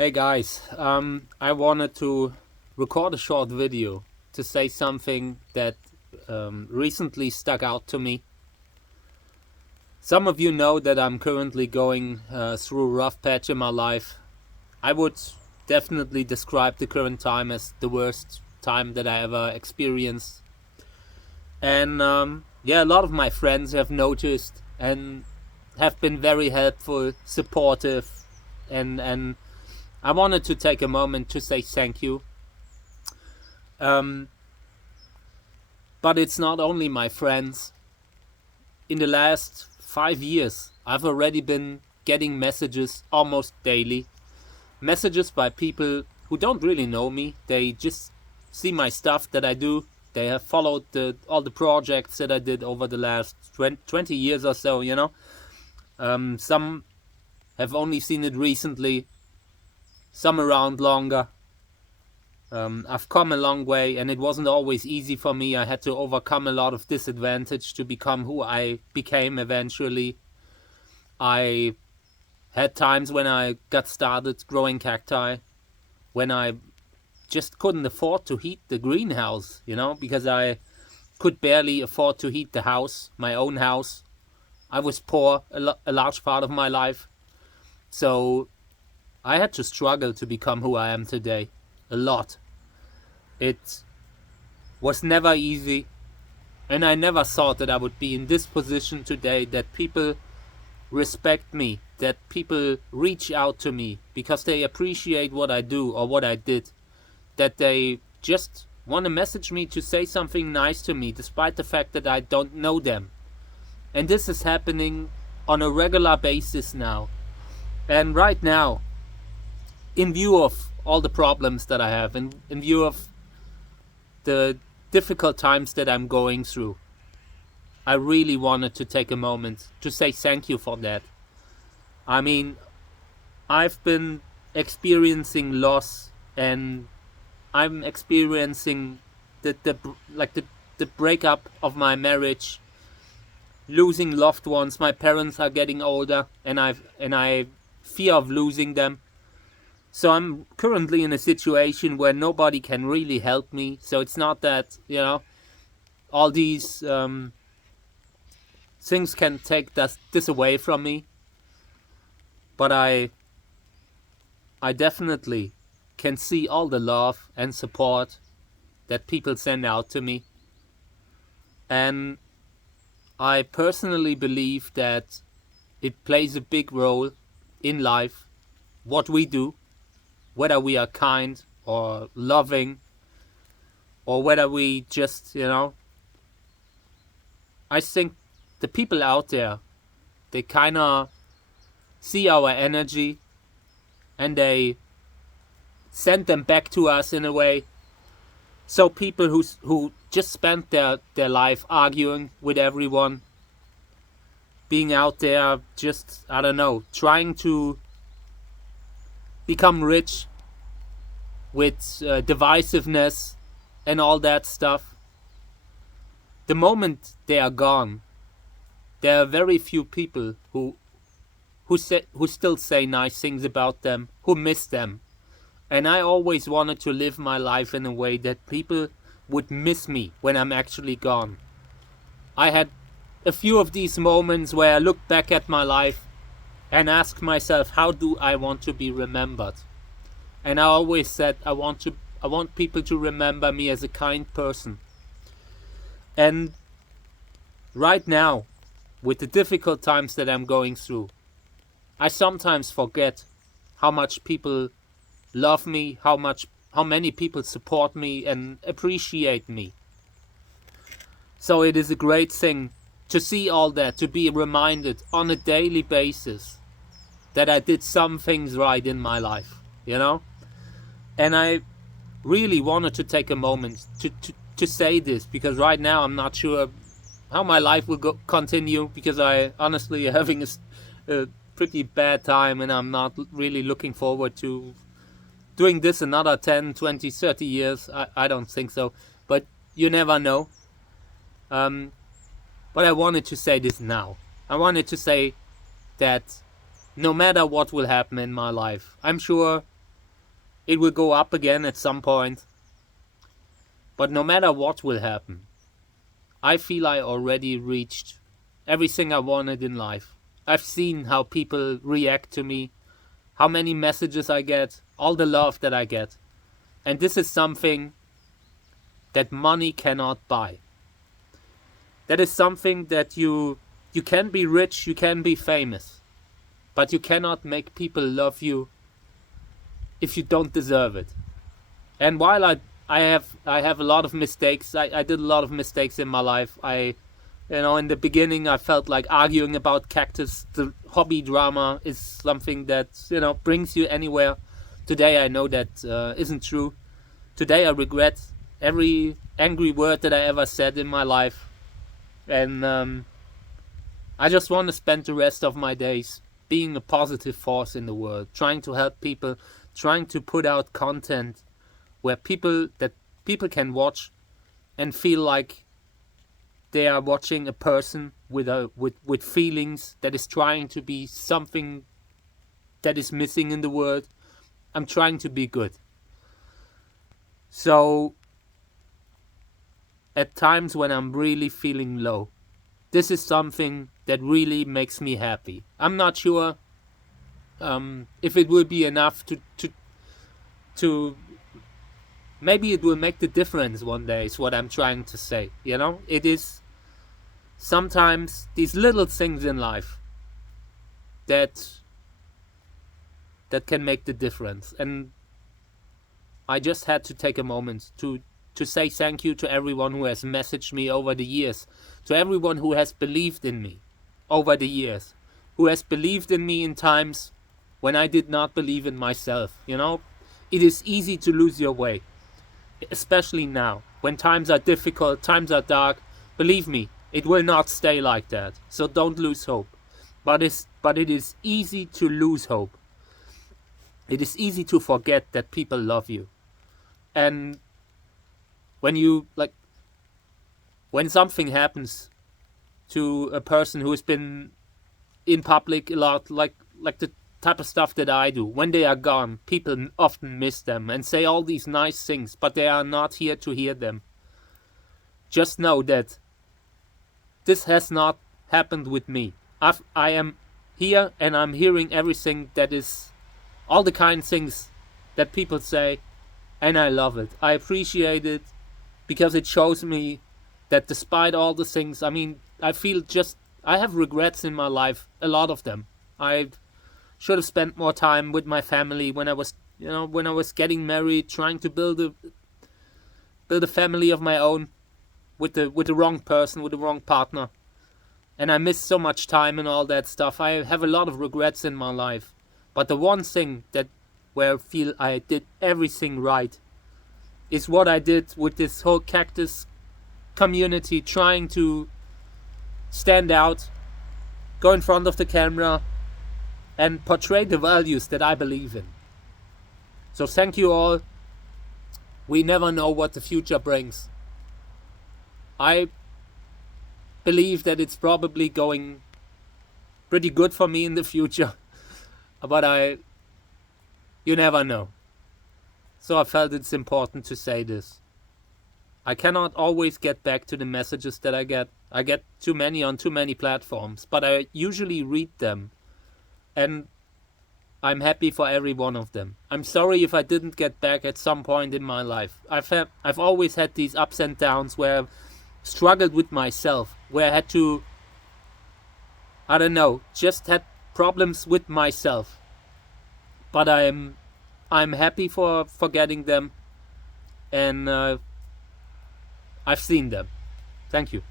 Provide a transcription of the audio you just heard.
Hey guys, I wanted to record a short video to say something that recently stuck out to me. Some of you know that I'm currently going through a rough patch in my life. I would definitely describe the current time as the worst time that I ever experienced. And a lot of my friends have noticed and have been very helpful, supportive, and I wanted to take a moment to say thank you. But it's not only my friends. In the last 5 years, I've already been getting messages almost daily. Messages by people who don't really know me. They just see my stuff that I do. They have followed all the projects that I did over the last 20 years or so, you know. Some have only seen it recently. Some around longer. I've come a long way, and it wasn't always easy for me. I had to overcome a lot of disadvantage to become who I became eventually. I had times when I got started growing cacti, when I just couldn't afford to heat the greenhouse, because I could barely afford to heat the house, my own house. I was poor a large part of my life. So I had to struggle to become who I am today. A lot. It was never easy, and I never thought that I would be in this position today, that people respect me, that people reach out to me because they appreciate what I do or what I did, that they just want to message me to say something nice to me despite the fact that I don't know them. And this is happening on a regular basis now. And right now, in view of all the problems that I have, in view of the difficult times that I'm going through, I really wanted to take a moment to say thank you for that. I mean, I've been experiencing loss, and I'm experiencing the breakup of my marriage, losing loved ones. My parents are getting older, and I fear of losing them. So I'm currently in a situation where nobody can really help me. So it's not that, all these things can take this away from me. But I definitely can see all the love and support that people send out to me. And I personally believe that it plays a big role in life, what we do. Whether we are kind or loving, or whether we just, I think the people out there, they kind of see our energy and they send them back to us in a way. So people who just spent their life arguing with everyone, being out there just, I don't know, trying to become rich with divisiveness and all that stuff. The moment they are gone, there are very few people who still say nice things about them, who miss them. And I always wanted to live my life in a way that people would miss me when I'm actually gone. I had a few of these moments where I look back at my life and ask myself, how do I want to be remembered? And I always said, I want people to remember me as a kind person. And right now, with the difficult times that I'm going through, I sometimes forget how much people love me, how many people support me and appreciate me. So it is a great thing to see all that, to be reminded on a daily basis that I did some things right in my life, And I really wanted to take a moment to say this, because right now I'm not sure how my life will continue, because I honestly am having a pretty bad time, and I'm not really looking forward to doing this another 10, 20, 30 years. I don't think so, but you never know. But I wanted to say this now. I wanted to say that no matter what will happen in my life, I'm sure It will go up again at some point. But no matter what will happen, I feel I already reached everything I wanted in life. I've seen how people react to me, how many messages I get, all the love that I get. And this is something that money cannot buy. That is something that you can be rich, you can be famous, but you cannot make people love you if you don't deserve it. And while I have a lot of mistakes, I did a lot of mistakes in my life. In the beginning I felt like arguing about Cactus. The hobby drama is something that, brings you anywhere. Today I know that isn't true. Today I regret every angry word that I ever said in my life. And I just want to spend the rest of my days being a positive force in the world, trying to help people, trying to put out content where people can watch and feel like they are watching a person with feelings that is trying to be something that is missing in the world. I'm trying to be good. So at times when I'm really feeling low, this is something that really makes me happy. I'm not sure if it will be enough to maybe it will make the difference one day, is what I'm trying to say. It is sometimes these little things in life that can make the difference. And I just had to take a moment to say thank you to everyone who has messaged me over the years, to everyone who has believed in me over the years, who has believed in me in times when I did not believe in myself. It is easy to lose your way, especially now, when times are difficult, times are dark. Believe me, it will not stay like that. So don't lose hope. But it is easy to lose hope. It is easy to forget that people love you. And when something happens to a person who has been in public a lot, like the type of stuff that I do, when they are gone, people often miss them and say all these nice things, but they are not here to hear them. Just know that this has not happened with me. I am here and I'm hearing everything that is, all the kind things that people say, and I love it. I appreciate it because it shows me that despite all the things, I have regrets in my life, a lot of them. I should have spent more time with my family when I was getting married, trying to build a family of my own with the wrong person, with the wrong partner. And I missed so much time and all that stuff. I have a lot of regrets in my life. But the one thing where I feel I did everything right is what I did with this whole Cactus community, trying to stand out, go in front of the camera, and portray the values that I believe in. So thank you all. We never know what the future brings. I believe that it's probably going pretty good for me in the future, but you never know. So I felt it's important to say this. I cannot always get back to the messages that I get. I get too many on too many platforms, but I usually read them. And I'm happy for every one of them. I'm sorry if I didn't get back at some point in my life. I've always had these ups and downs where I've struggled with myself, where I had to, just had problems with myself. But I'm happy for getting them, and I've seen them. Thank you.